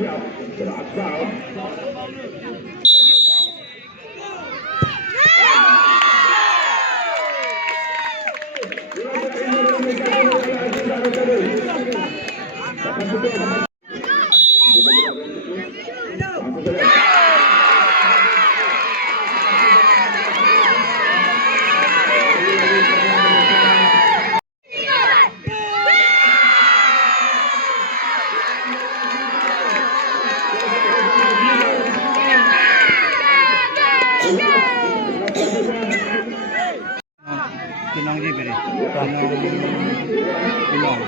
siap, gerak foul. Tunang je beri. Tunang.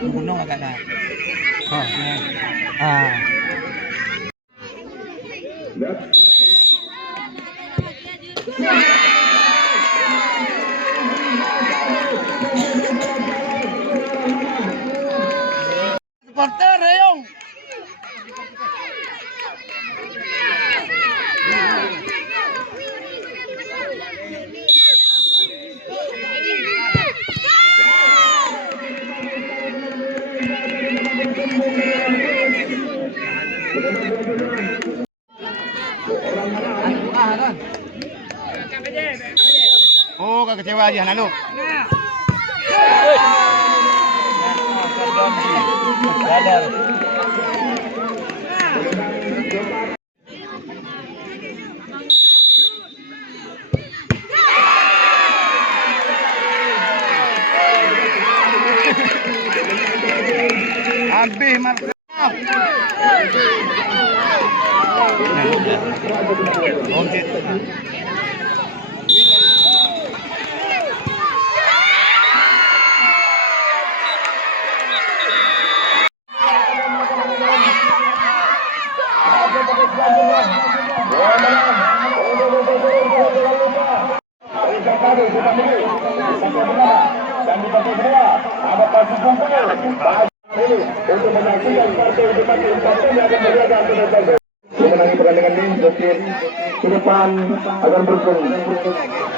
Gunung agak dah. Supporter Rayong. Oh, kekecewa aja lalu. Sadar. Habis markah. Untuk menyaksikan partai debat important yang akan berlaga memenangi pertandingan ini, ke depan akan bergabung.